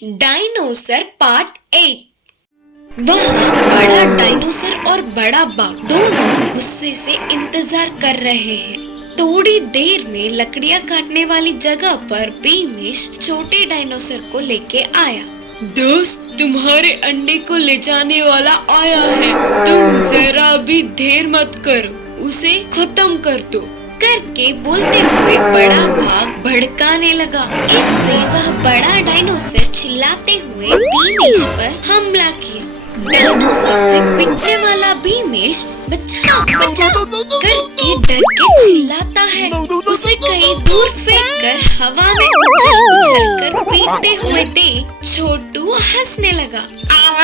Dinosaur part 8। वहाँ बड़ा dinosaur और बड़ा बाघ दोनों गुस्से से इंतजार कर रहे हैं। थोड़ी देर में लकड़ियाँ काटने वाली जगह पर बीमिश छोटे डायनोसर को लेके आया। दोस्त, तुम्हारे अंडे को ले जाने वाला आया है। तुम जरा भी देर मत करो, उसे खत्म कर दो करके बोलते हुए बड़ा बाघ भड़काने लगा। इससे वह बड़ा डायनोसर चिल्लाते हुए बीमिश पर हमला किया। डायनोसर से पिटने वाला बीमिश बचाओ बचाओ करके डर के चिल्लाता है। उसे कहीं दूर फेंककर हवा में उछल उछल कर पीटते हुए देख छोटू हंसने लगा।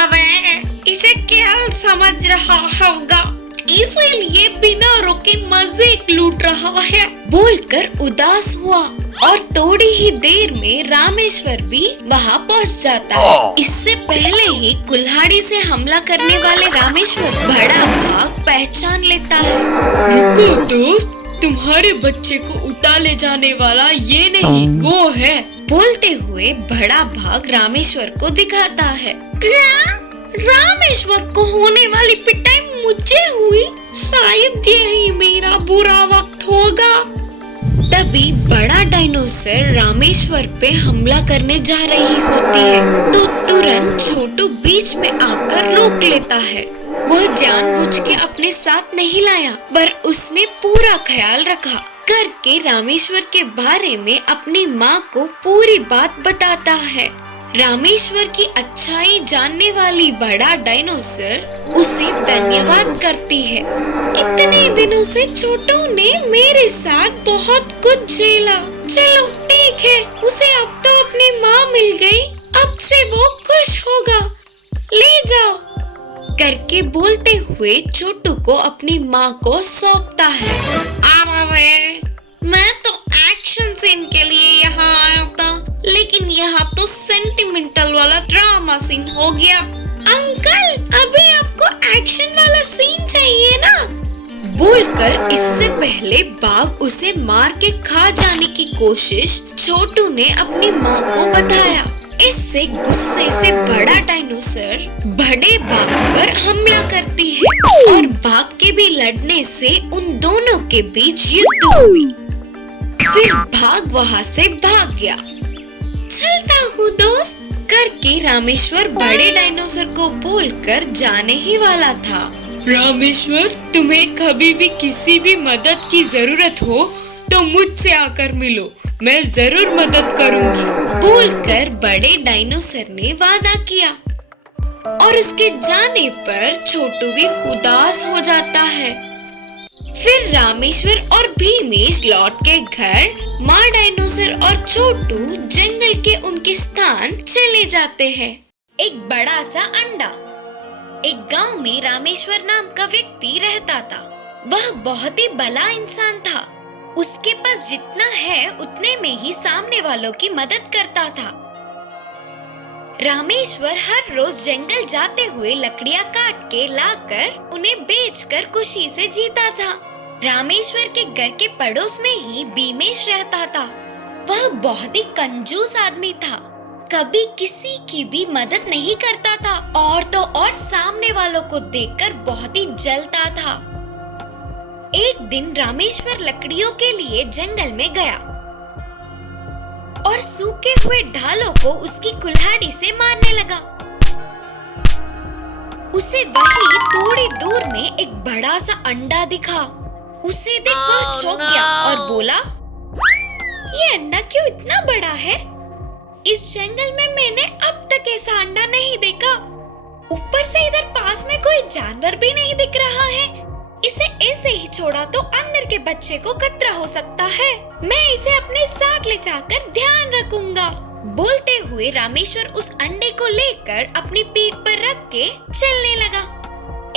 अरे, इसे क्या समझ रहा होगा, इसीलिए बिना रुके मजे लूट रहा है बोलकर उदास हुआ। और थोड़ी ही देर में रामेश्वर भी वहाँ पहुँच जाता है। इससे पहले ही कुल्हाड़ी से हमला करने वाले रामेश्वर बड़ा बाघ पहचान लेता है। रुको दोस्त, तुम्हारे बच्चे को उठा ले जाने वाला ये नहीं, वो है बोलते हुए बड़ा बाघ रामेश्वर को दिखाता है। क्या रामेश्वर को होने वाली पिटाई मुझे हुई? शायद यही मेरा बुरा वक्त होगा। तभी बड़ा डायनोसर रामेश्वर पे हमला करने जा रही होती है तो तुरंत छोटू बीच में आकर रोक लेता है। वह जानबूझ के अपने साथ नहीं लाया, पर उसने पूरा ख्याल रखा करके रामेश्वर के बारे में अपनी माँ को पूरी बात बताता है। रामेश्वर की अच्छाई जानने वाली बड़ा डायनोसर उसे धन्यवाद करती है। इतने दिनों से छोटू ने मेरे साथ बहुत कुछ झेला। चलो ठीक है, उसे अब तो अपनी माँ मिल गई, अब से वो खुश होगा, ले जाओ करके बोलते हुए छोटू को अपनी माँ को सौंपता है। अरे, मैं तो एक्शन सीन के लिए यहाँ आया था, लेकिन यहाँ तो सेंटिमेंटल वाला ड्रामा सीन हो गया। अंकल, अभी आपको एक्शन वाला सीन चाहिए ना? बोलकर इससे पहले बाघ उसे मार के खा जाने की कोशिश छोटू ने अपनी माँ को बताया। इससे गुस्से से बड़ा डायनोसर बड़े बाघ पर हमला करती है और बाघ के भी लड़ने से उन दोनों के बीच युद्ध हुई। फिर बाघ वहाँ से भाग गया। चलता हूँ दोस्त करके रामेश्वर बड़े डायनोसर को बोलकर जाने ही वाला था। रामेश्वर, तुम्हें कभी भी किसी भी मदद की जरूरत हो तो मुझसे आकर मिलो, मैं जरूर मदद करूँगी बोलकर बड़े डायनोसर ने वादा किया। और उसके जाने पर छोटू भी उदास हो जाता है। फिर रामेश्वर और भीमेश लौट के घर माँ डायनोसर और छोटू जंगल के उनके स्थान चले जाते हैं। एक बड़ा सा अंडा। एक गांव में रामेश्वर नाम का व्यक्ति रहता था। वह बहुत ही भला इंसान था। उसके पास जितना है उतने में ही सामने वालों की मदद करता था। रामेश्वर हर रोज जंगल जाते हुए लकड़ियाँ काट के लाकर उन्हें बेचकर खुशी से जीता था। रामेश्वर के घर के पड़ोस में ही बीमेश रहता था। वह बहुत ही कंजूस आदमी था, कभी किसी की भी मदद नहीं करता था और तो और सामने वालों को देखकर बहुत ही जलता था। एक दिन रामेश्वर लकड़ियों के लिए जंगल में गया और सूखे हुए ढालों को उसकी कुल्हाड़ी से मारने लगा। उसे वहीं थोड़ी दूर में एक बड़ा सा अंडा दिखा। उसे देख वह चौंक गया और बोला, ये अंडा क्यों इतना बड़ा है? इस जंगल में मैंने अब तक ऐसा अंडा नहीं देखा। ऊपर से इधर पास में कोई जानवर भी नहीं दिख रहा है। इसे ऐसे ही छोड़ा तो अंदर के बच्चे को खतरा हो सकता है। मैं इसे अपने साथ ले जाकर ध्यान रखूंगा। बोलते हुए रामेश्वर उस अंडे को लेकर अपनी पीठ पर रख के चलने लगा।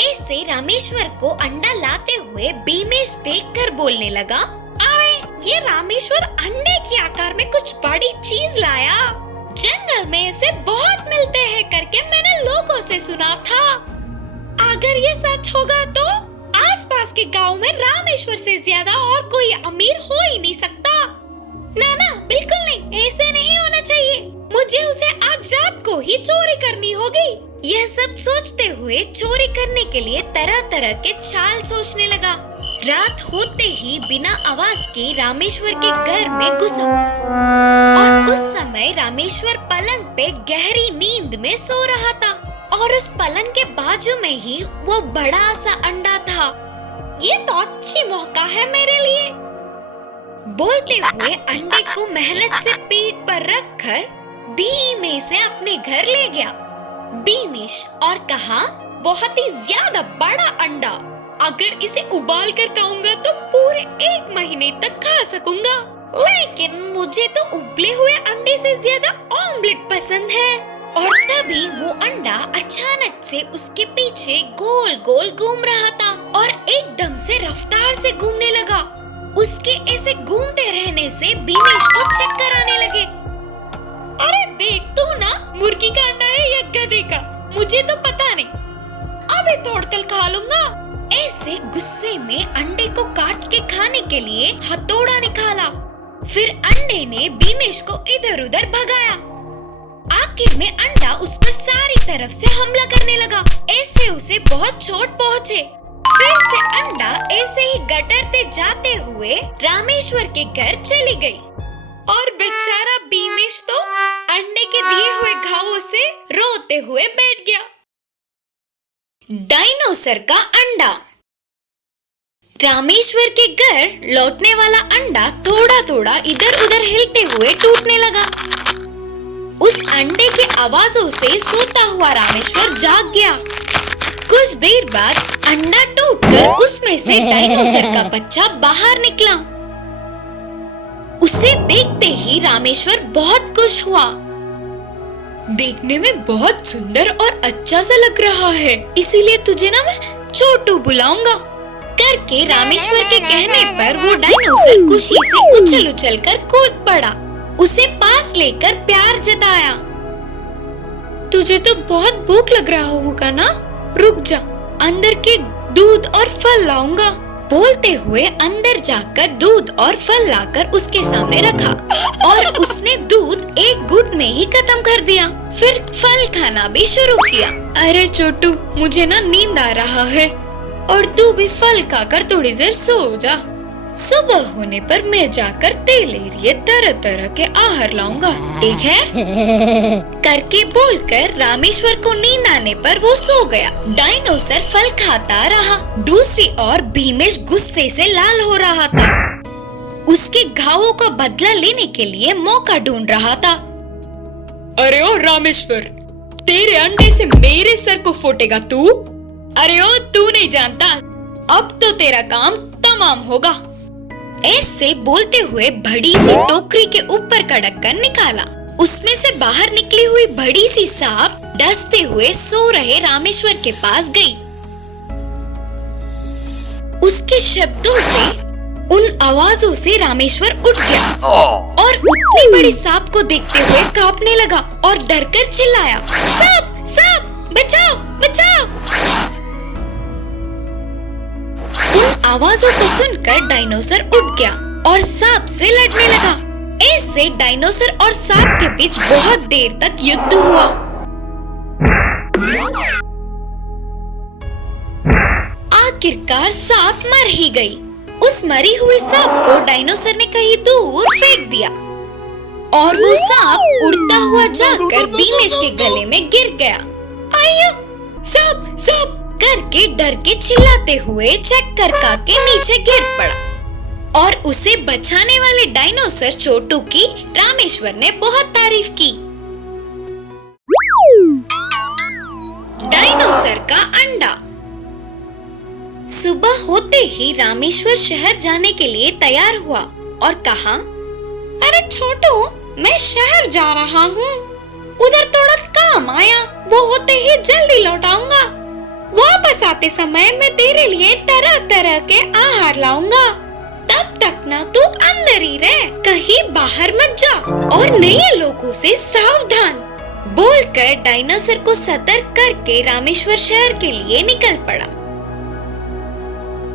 ऐसे रामेश्वर को अंडा लाते हुए बीमेश देखकर बोलने लगा, अरे, ये रामेश्वर अंडे के आकार में कुछ बड़ी चीज लाया। जंगल में ऐसे बहुत मिलते हैं करके मैंने लोगों से सुना था। अगर ये सच होगा तो आसपास के गांव में रामेश्वर से ज्यादा और कोई अमीर हो ही नहीं सकता। ना ना, बिल्कुल नहीं, ऐसे नहीं होना चाहिए। मुझे उसे आज रात को ही चोरी करनी होगी। यह सब सोचते हुए चोरी करने के लिए तरह तरह के चाल सोचने लगा। रात होते ही बिना आवाज के रामेश्वर के घर में घुसा और उस समय रामेश्वर पलंग पे गहरी नींद में सो रहा था और उस पलंग के बाजू में ही वो बड़ा सा अंडा था। ये तो अच्छी मौका है मेरे लिए, बोलते हुए अंडे को मेहनत से पीठ पर रखकर धीमे से अपने घर ले गया बीमिश और कहा, बहुत ही ज्यादा बड़ा अंडा, अगर इसे उबाल कर खाऊंगा तो पूरे 1 महीने तक खा सकूंगा। लेकिन मुझे तो उबले हुए अंडे से ज्यादा ऑमलेट पसंद है। और तभी वो अंडा अचानक से उसके पीछे गोल गोल घूम रहा था और एकदम से रफ्तार से घूमने लगा। उसके ऐसे घूमते रहने से बीमिश को चक्कर आने लगे। अरे देख तू ना, मुर्गी का अंडा है या गधे का, मुझे तो पता नहीं, अबे तोड़कर खा लूंगा। ऐसे गुस्से में अंडे को काट के खाने के लिए हथौड़ा निकाला। फिर अंडे ने बीमिश को इधर उधर भगाया। आखिर में अंडा उस पर सारी तरफ से हमला करने लगा। ऐसे उसे बहुत चोट पहुँचे। फिर से अंडा ऐसे ही गटरते जाते हुए रामेश्वर के घर चली गई और बेचारा बीमिश तो अंडे के दिए हुए घावों से रोते हुए बैठ गया। डायनोसर का अंडा। रामेश्वर के घर लौटने वाला अंडा थोड़ा थोड़ा इधर उधर हिलते हुए टूटने लगा। उस अंडे की आवाजों से सोता हुआ रामेश्वर जाग गया। कुछ देर बाद अंडा टूटकर उसमें से डायनोसर का बच्चा बाहर निकला। उसे देखते ही रामेश्वर बहुत खुश हुआ। देखने में बहुत सुंदर और अच्छा सा लग रहा है, इसीलिए तुझे ना मैं छोटू बुलाऊंगा करके रामेश्वर के कहने पर वो डायनोसर खुशी से उछल उछल कर कूद पड़ा। उसे पास लेकर प्यार जताया। तुझे तो बहुत भूख लग रहा होगा ना, रुक जा, अंदर के दूध और फल लाऊंगा। बोलते हुए अंदर जाकर दूध और फल लाकर उसके सामने रखा और उसने दूध एक घूंट में ही खत्म कर दिया। फिर फल खाना भी शुरू किया। अरे छोटू, मुझे ना नींद आ रहा है और तू भी फल खाकर थोड़ी देर सो जा। सुबह होने पर मैं जाकर तेरे लिए तरह तरह के आहार लाऊंगा, ठीक है? करके बोलकर रामेश्वर को नींद आने पर वो सो गया। डायनोसर फल खाता रहा। दूसरी ओर बीमिश गुस्से से लाल हो रहा था। उसके घावों का बदला लेने के लिए मौका ढूंढ रहा था। अरे ओ रामेश्वर, तेरे अंडे से मेरे सर को फोटेगा तू? अरे ओ, तू नहीं जानता, अब तो तेरा काम तमाम होगा। ऐसे बोलते हुए बड़ी सी टोकरी के ऊपर का ढक्कन निकाला। उसमें से बाहर निकली हुई बड़ी सी सांप डसते हुए सो रहे रामेश्वर के पास गई। उसके शब्दों से, उन आवाजों से रामेश्वर उठ गया और उतनी बड़ी सांप को देखते हुए कांपने लगा और डरकर चिल्लाया, सांप, सांप, बचाओ, बचाओ। उन आवाजों को सुनकर डायनोसर उठ गया और सांप से लड़ने लगा। ऐसे डायनोसर और सांप के बीच बहुत देर तक युद्ध हुआ। आखिरकार सांप मर ही गई। उस मरी हुई सांप को डायनोसर ने कहीं दूर फेंक दिया और वो सांप उड़ता हुआ जाकर बीमिश के गले में गिर गया। आया, सांप, सांप करके डर के चिल्लाते हुए चक्कर खा के नीचे गिर पड़ा और उसे बचाने वाले डायनोसर छोटू की रामेश्वर ने बहुत तारीफ की। डायनोसर का अंडा। सुबह होते ही रामेश्वर शहर जाने के लिए तैयार हुआ और कहा, अरे छोटू, मैं शहर जा रहा हूँ, उधर थोड़ा काम आया, वो होते ही जल्दी लौट आऊंगा। वापस आते समय मैं तेरे लिए तरह तरह के आहार लाऊंगा। तब तक ना तू अंदर ही रह, कहीं बाहर मत जा और नए लोगों से सावधान। बोलकर डायनासोर को सतर्क करके रामेश्वर शहर के लिए निकल पड़ा।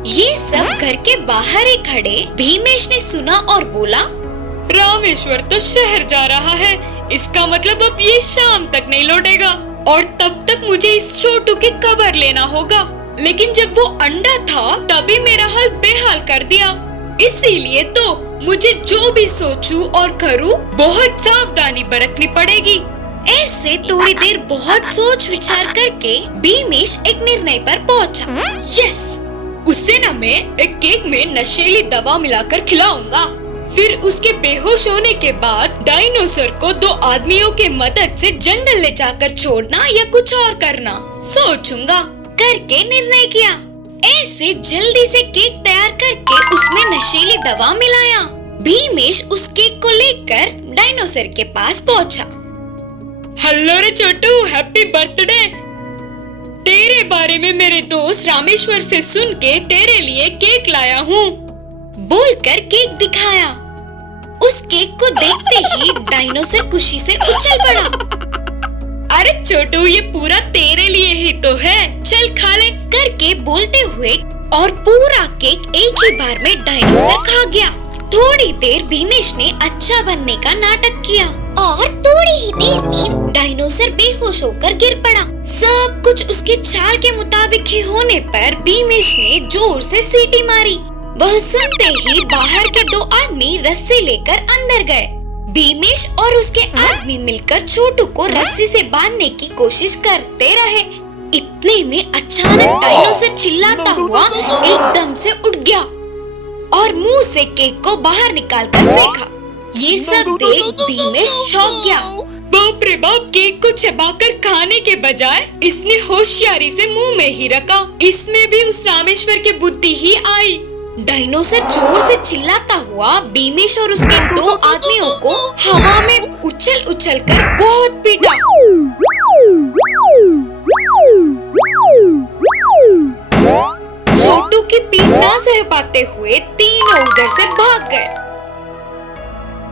ये सब घर के बाहर ही खड़े भीमेश ने सुना और बोला, रामेश्वर तो शहर जा रहा है, इसका मतलब अब ये शाम तक नहीं लौटेगा और तब तक मुझे इस छोटू की खबर लेना होगा। लेकिन जब वो अंडा था तभी मेरा हाल बेहाल कर दिया, इसीलिए तो मुझे जो भी सोचूं और करूं बहुत सावधानी बरतनी पड़ेगी। ऐसे थोड़ी देर बहुत सोच विचार करके भीमेश एक निर्णय पर पहुंचा। यस, उससे ना मैं एक केक में नशीली दवा मिलाकर खिलाऊंगा। फिर उसके बेहोश होने के बाद डायनासोर को 2 आदमियों के मदद से जंगल ले जाकर छोड़ना या कुछ और करना सोचूंगा करके निर्णय किया। ऐसे जल्दी से केक तैयार करके उसमें नशीली दवा मिलाया। भीमेश उस केक को लेकर डायनासोर के पास पहुंचा। हेलो रे छोटू, हैप्पी बर्थडे। तेरे बारे में मेरे दोस्त रामेश्वर से सुन के तेरे लिए केक लाया हूँ, बोलकर केक दिखाया। उस केक को देखते ही डायनासोर खुशी से उछल पड़ा। अरे छोटू, ये पूरा तेरे लिए ही तो है, चल खा ले करके बोलते हुए और पूरा केक एक ही बार में डायनासोर खा गया। थोड़ी देर भीमेश ने अच्छा बनने का नाटक किया और थोड़ी ही देर में डायनासोर बेहोश होकर गिर पड़ा। सब कुछ उसके चाल के मुताबिक ही होने पर भीमेश ने जोर से सीटी मारी। वह सुनते ही बाहर के 2 आदमी रस्सी लेकर अंदर गए। भीमेश और उसके आदमी मिलकर छोटू को रस्सी से बांधने की कोशिश करते रहे। इतने में अचानक डायनासोर चिल्लाता हुआ एकदम से उठ गया और मुंह से केक को बाहर निकालकर फेंका। ये सब देख भीमेश चौंक गया। बाप रे बाप, केक को चबाकर खाने के बजाय इसने होशियारी से मुंह में ही रखा। इसमें भी उस रामेश्वर की बुद्धि ही आई। डायनासोर जोर से चिल्लाता हुआ भीमेश और उसके 2 आदमियों को हवा में उछल उछल कर बहुत पीटा। छोटू की पीठ ना सह पाते हुए तीनों उधर से भाग गए।